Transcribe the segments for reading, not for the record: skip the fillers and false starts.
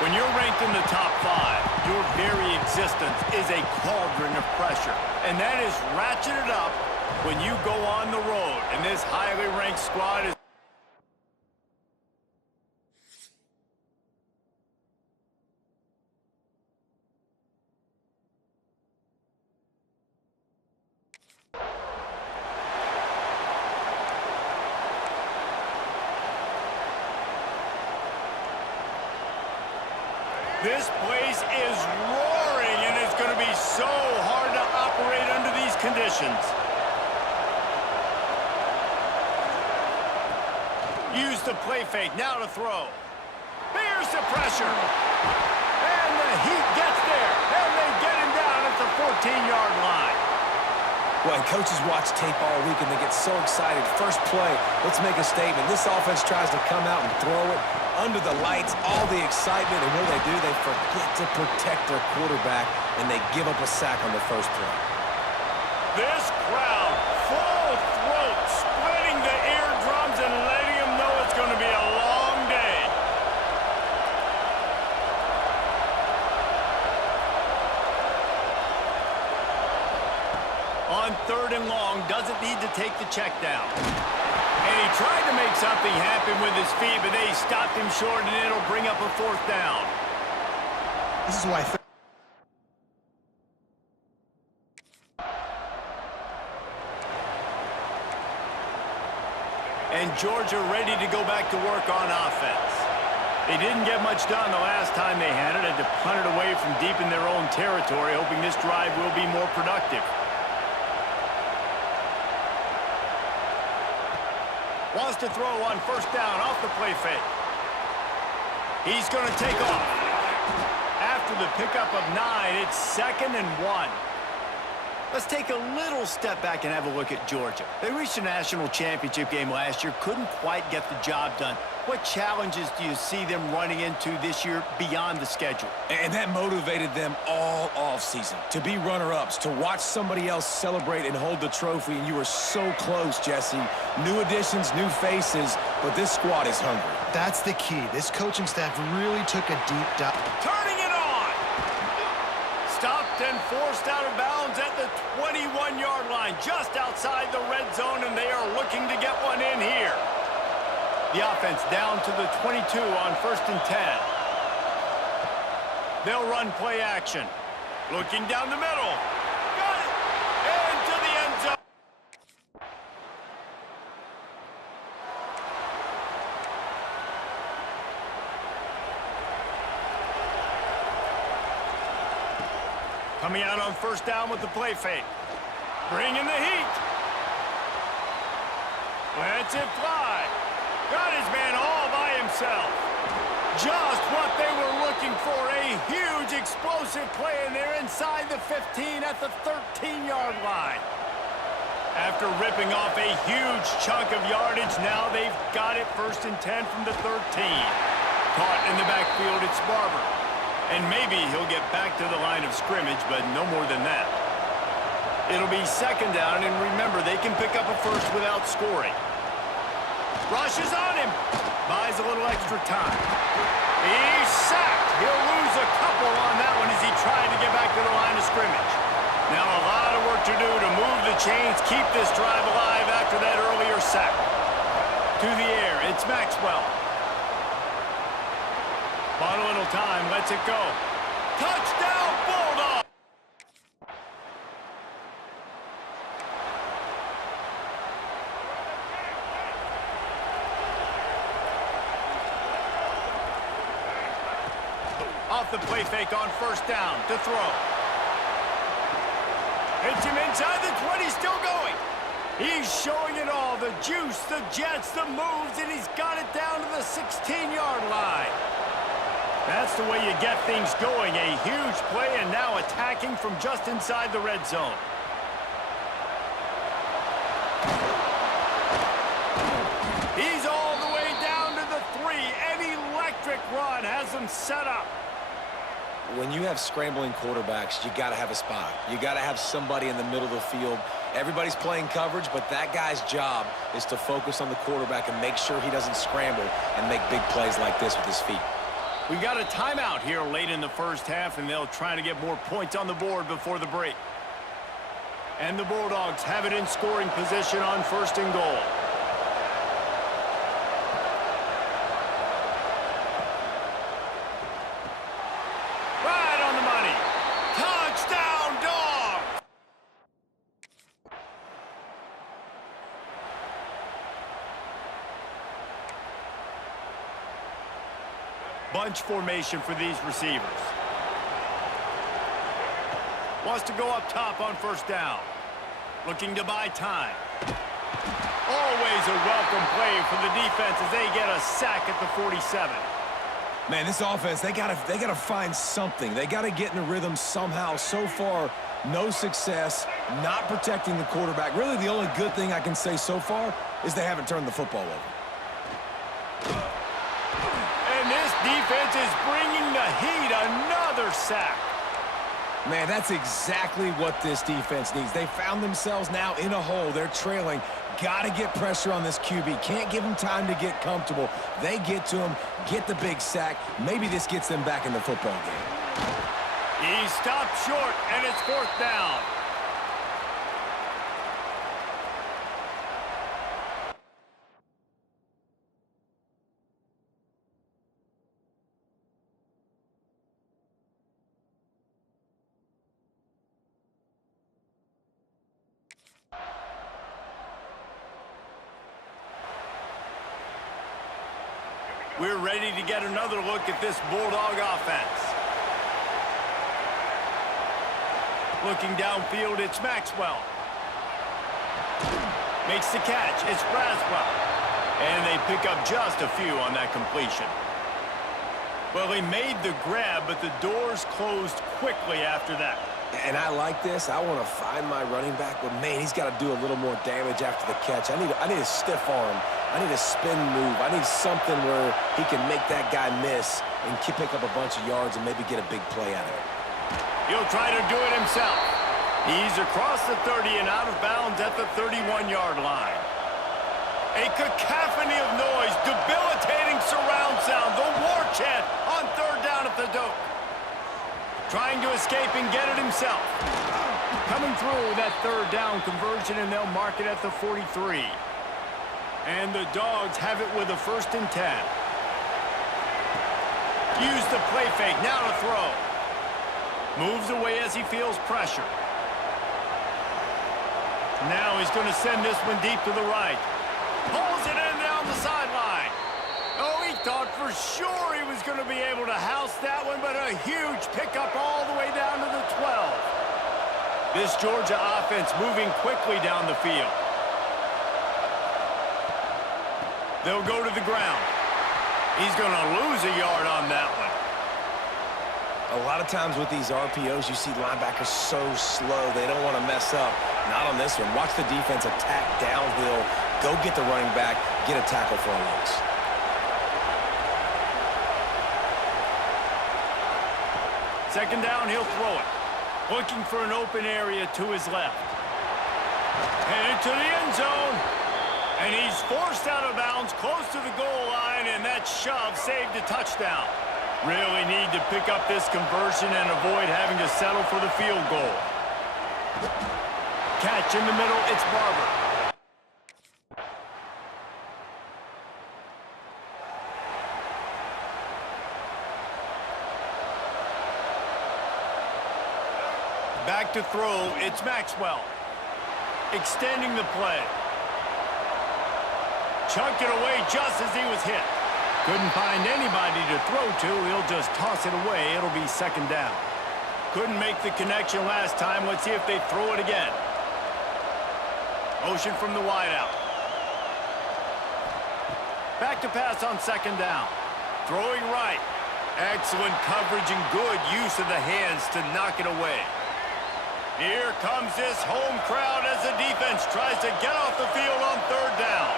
When you're ranked in the top 5, your very existence is a cauldron of pressure. And that is ratcheted up when you go on the road. And this highly ranked squad is... This place is roaring, and it's going to be so hard to operate under these conditions. Use the play fake, now to throw. Here's the pressure. And the Heat gets there, and they get him down at the 14-yard line. Well, coaches watch tape all week, and they get so excited. First play, let's make a statement. This offense tries to come out and throw it under the lights, all the excitement, and what do? They forget to protect their quarterback, and they give up a sack on the first play. This crowd, full throat, splitting the eardrums and letting them know it's going to be a long day. On 3rd and long, doesn't need to take the check down. And he tried to make something happen with his feet, but they stopped him short, and it'll bring up a 4th down. This is why... And Georgia ready to go back to work on offense. They didn't get much done the last time they had it. Had to punt it away from deep in their own territory, hoping this drive will be more productive. Wants to throw on 1st down off the play fake. He's going to take off. After the pickup of 9, it's 2nd and 1. Let's take a little step back and have a look at Georgia. They reached a national championship game last year, couldn't quite get the job done. What challenges do you see them running into this year beyond the schedule? And that motivated them all offseason to be runner-ups, to watch somebody else celebrate and hold the trophy, and you were so close, Jesse. New additions, new faces, but this squad is hungry. That's the key. This coaching staff really took a deep dive. Turning it on! Stopped and forced out of bounds at the 21-yard line, just outside the red zone, and they are looking to get one in here. The offense down to the 22 on 1st and 10. They'll run play action. Looking down the middle. Got it! Into the end zone. Coming out on 1st down with the play fake. Bringing the heat. Lets it fly. Got his man all by himself. Just what they were looking for. A huge explosive play, and they're inside the 15 at the 13-yard line. After ripping off a huge chunk of yardage, now they've got it 1st and 10 from the 13. Caught in the backfield, it's Barber. And maybe he'll get back to the line of scrimmage, but no more than that. It'll be 2nd down, and remember, they can pick up a 1st without scoring. Rushes on him. Buys a little extra time. He's sacked. He'll lose a couple on that one as he tried to get back to the line of scrimmage. Now a lot of work to do to move the chains, keep this drive alive after that earlier sack. To the air, it's Maxwell. Bought a little time, lets it go. Touchdown, Bulldogs! Off the play fake on 1st down to throw. Hits him inside the 20, still going. He's showing it all, the juice, the jets, the moves, and he's got it down to the 16-yard line. That's the way you get things going. A huge play, and now attacking from just inside the red zone. He's all the way down to the 3. An electric run has them set up. When you have scrambling quarterbacks, you got to have a spot. You got to have somebody in the middle of the field. Everybody's playing coverage, but that guy's job is to focus on the quarterback and make sure he doesn't scramble and make big plays like this with his feet. We got a timeout here late in the first half, and they'll try to get more points on the board before the break. And the Bulldogs have it in scoring position on 1st and goal. Right on the money. Touchdown, Dog! Bunch formation for these receivers. Wants to go up top on 1st down. Looking to buy time. Always a welcome play for the defense as they get a sack at the 47. Man, this offense, they gotta find something. They gotta get in a rhythm somehow. So far, no success, not protecting the quarterback. Really, the only good thing I can say so far is they haven't turned the football over. And this defense is bringing the heat. Another sack. Man, that's exactly what this defense needs. They found themselves now in a hole. They're trailing. Got to get pressure on this QB. Can't give them time to get comfortable. They get to him, get the big sack. Maybe this gets them back in the football game. He stopped short, and it's 4th down. We're ready to get another look at this Bulldog offense. Looking downfield, it's Maxwell. Makes the catch, it's Braswell. And they pick up just a few on that completion. Well, he made the grab, but the doors closed quickly after that. And I like this. I want to find my running back, but man, he's got to do a little more damage after the catch. I need a stiff arm. I need a spin move. I need something where he can make that guy miss and pick up a bunch of yards and maybe get a big play out of it. He'll try to do it himself. He's across the 30 and out of bounds at the 31-yard line. A cacophony of noise, debilitating surround sound, the war chant on 3rd down at the Doak. Trying to escape and get it himself. Coming through that 3rd down conversion, and they'll mark it at the 43. And the Dogs have it with a 1st and 10. Use the play fake, now to throw. Moves away as he feels pressure. Now he's going to send this one deep to the right. Pulls it in down the sideline. Oh, he thought for sure he was going to be able to house that one, but a huge pickup all the way down to the 12. This Georgia offense moving quickly down the field. They'll go to the ground. He's going to lose a yard on that one. A lot of times with these RPOs, you see linebackers so slow, they don't want to mess up. Not on this one. Watch the defense attack downhill, go get the running back, get a tackle for a loss. Second down, he'll throw it. Looking for an open area to his left. Headed to the end zone. And he's forced out of bounds close to the goal line, and that shove saved a touchdown. Really need to pick up this conversion and avoid having to settle for the field goal. Catch in the middle, it's Barber. Back to throw, it's Maxwell. Extending the play. Chunked it away just as he was hit. Couldn't find anybody to throw to. He'll just toss it away. It'll be 2nd down. Couldn't make the connection last time. Let's see if they throw it again. Motion from the wideout. Back to pass on 2nd down. Throwing right. Excellent coverage and good use of the hands to knock it away. Here comes this home crowd as the defense tries to get off the field on 3rd down.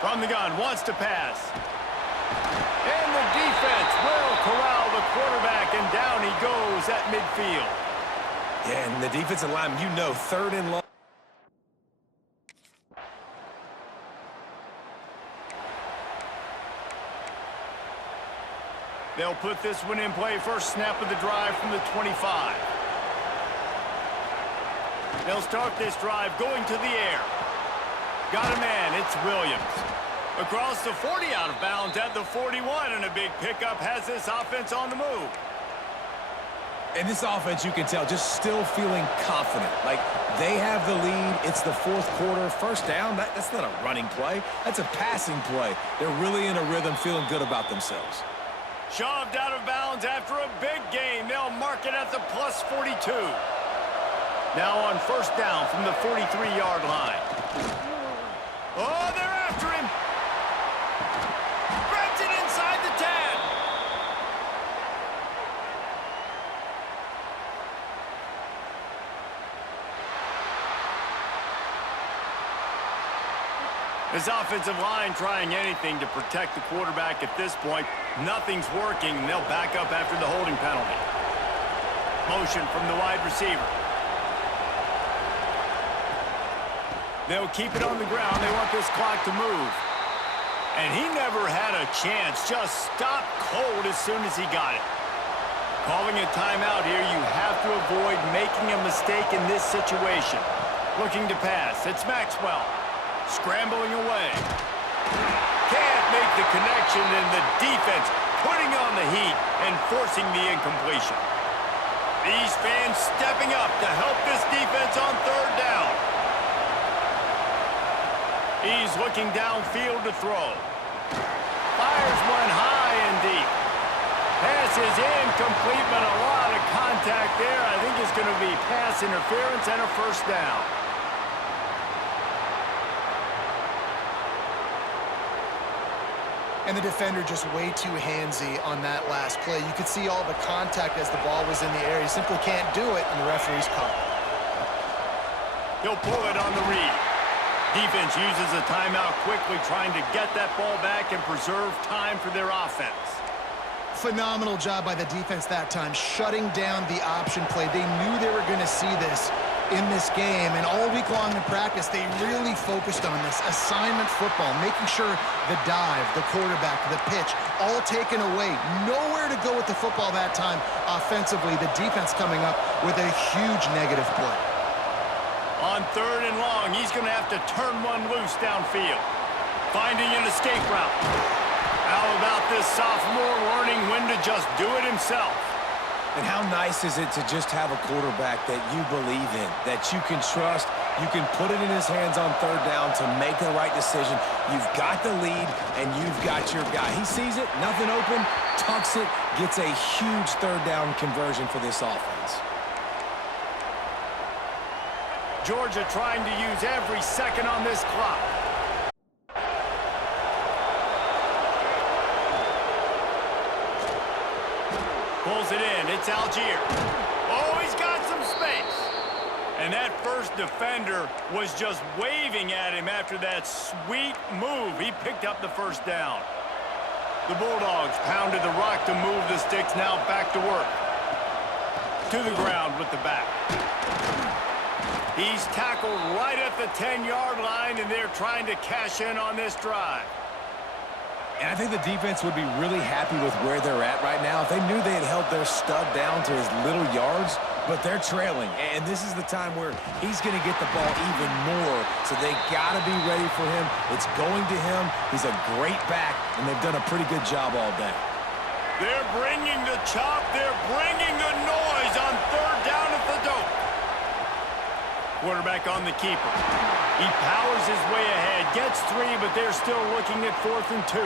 From the gun, wants to pass. And the defense will corral the quarterback, and down he goes at midfield. Yeah, and the defensive line, 3rd and long. They'll put this one in play. First snap of the drive from the 25. They'll start this drive going to the air. Got a man. It's Williams. Across the 40, out of bounds at the 41, and a big pickup has this offense on the move. And this offense, you can tell, just still feeling confident. Like, they have the lead. It's the fourth quarter. First down, that's not a running play. That's a passing play. They're really in a rhythm, feeling good about themselves. Shoved out of bounds after a big gain. They'll mark it at the plus 42. Now on first down from the 43-yard line. Oh, they're after him. Grabs it inside the 10. This offensive line trying anything to protect the quarterback at this point. Nothing's working, and they'll back up after the holding penalty. Motion from the wide receiver. They'll keep it on the ground. They want this clock to move. And he never had a chance. Just stopped cold as soon as he got it. Calling a timeout here, you have to avoid making a mistake in this situation. Looking to pass. It's Maxwell. Scrambling away. Can't make the connection, and the defense putting on the heat and forcing the incompletion. These fans stepping up to help this defense on third down. He's looking downfield to throw. Fires one high and deep. Pass is incomplete, but a lot of contact there. I think it's going to be pass interference and a first down. And the defender just way too handsy on that last play. You could see all the contact as the ball was in the air. He simply can't do it, and the referee's caught. He'll pull it on the read. Defense uses a timeout quickly, trying to get that ball back and preserve time for their offense. Phenomenal job by the defense that time, shutting down the option play. They knew they were going to see this in this game, and all week long in practice, they really focused on this assignment football, making sure the dive, the quarterback, the pitch, all taken away. Nowhere to go with the football that time offensively. The defense coming up with a huge negative play. On third and long, he's going to have to turn one loose downfield. Finding an escape route. How about this sophomore learning when to just do it himself? And how nice is it to just have a quarterback that you believe in, that you can trust, you can put it in his hands on third down to make the right decision. You've got the lead, and you've got your guy. He sees it, nothing open, tucks it, gets a huge third down conversion for this offense. Georgia trying to use every second on this clock. Pulls it in. It's Algier. Oh, he's got some space. And that first defender was just waving at him after that sweet move. He picked up the first down. The Bulldogs pounded the rock to move the sticks. Now back to work. To the ground with the back. He's tackled right at the 10-yard line, and they're trying to cash in on this drive. And I think the defense would be really happy with where they're at right now. If they knew they had held their stud down to his little yards, but they're trailing. And this is the time where he's going to get the ball even more. So they got to be ready for him. It's going to him. He's a great back, and they've done a pretty good job all day. They're bringing the chop. They're bringing the noise on third down at the dope. Quarterback on the keeper. He powers his way ahead, gets three, but they're still looking at 4th and 2.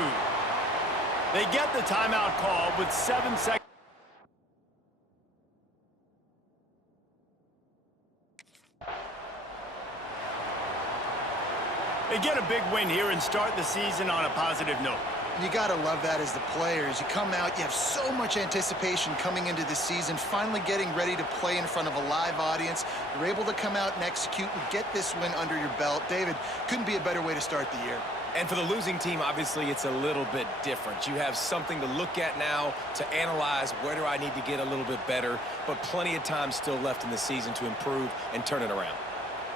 They get the timeout call with 7 seconds. They get a big win here and start the season on a positive note. You got to love that as the players. You come out, you have so much anticipation coming into the season, finally getting ready to play in front of a live audience. You're able to come out and execute and get this win under your belt. David, couldn't be a better way to start the year. And for the losing team, obviously, it's a little bit different. You have something to look at now, to analyze where do I need to get a little bit better, but plenty of time still left in the season to improve and turn it around.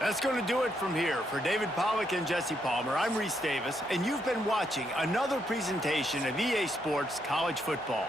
That's going to do it from here. For David Pollack and Jesse Palmer, I'm Reese Davis, and you've been watching another presentation of EA Sports College Football.